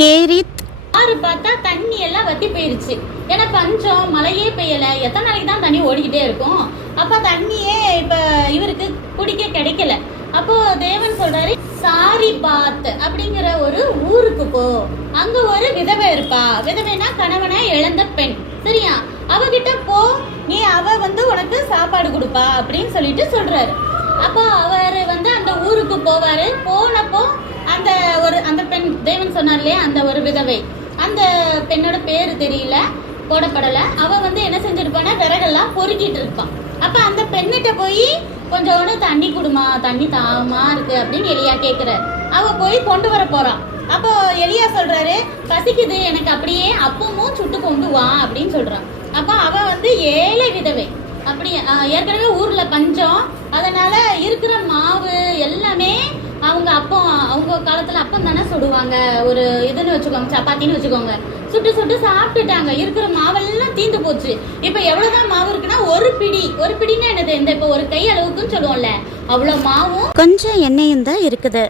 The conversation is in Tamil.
கேரித் ஆறு பார்த்தா தண்ணி எல்லாம் வத்தி போயிருச்சு. ஏன்னா பஞ்சம், மழையே பெய்யல. எத்தனை நாளைக்கு தான் தண்ணி ஓடிக்கிட்டே இருக்கும்? அப்ப தண்ணியே இப்ப இவருக்கு குடிக்க கிடைக்கல. அப்போ தேவன் சொல்றாரு, சாரிபாத் அப்படிங்கிற ஒரு ஊருக்கு போ. அங்க ஒரு விதவை இருப்பா. விதவைனா கணவனை இழந்த பெண், சரியா? அவகிட்ட போ, நீ அவ உனக்கு சாப்பாடு கொடுப்பா அப்படின்னு சொல்லிட்டு சொல்றாரு. அப்போ அவர் அந்த ஊருக்கு போவாரு. போனப்போ அந்த பெண், தேவன் சொன்னார் இல்லையா, அந்த ஒரு விதவை, அந்த பெண்ணோட பேரு தெரியல, போடப்படல. அவ என்ன செஞ்சிருப்பானா, விறகெல்லாம் பொறுக்கிட்டு இருப்பான். அப்ப அந்த பெண்ணிட்ட போய் கொஞ்சோண்டு தண்ணி குடுமா, தண்ணி தாமா இருக்கு அப்படின்னு எலியா கேக்குறாரு. அவ போய் கொண்டு வர போறான். அப்போ எலியா சொல்றாரு, பசிக்குது, எனக்கு அப்படியே அப்பமும் சுட்டு கொண்டு வா அப்படின்னு சொல்றான். அப்ப அவ ஏழை விதவை. அப்படி ஏற்கனவே ஊர்ல பஞ்சம், அதனால இருக்கிற மாவு எல்லாமே அவங்க காலத்துல அப்பம் தானே சுடுவாங்க, ஒரு இதுன்னு வச்சுக்கோங்க, சப்பாத்தின்னு வச்சுக்கோங்க, சுட்டு சுட்டு சாப்பிட்டுட்டாங்க. இருக்கிற மாவெல்லாம் தீந்து போச்சு. இப்ப எவ்வளவுதான் மாவு இருக்குன்னா, ஒரு பிடின்னா என்னது, இந்த இப்ப ஒரு கை அளவுக்குன்னு சொல்லுவோம்ல, அவ்வளவு மாவும் கொஞ்சம் எண்ணெயும் தான் இருக்குது.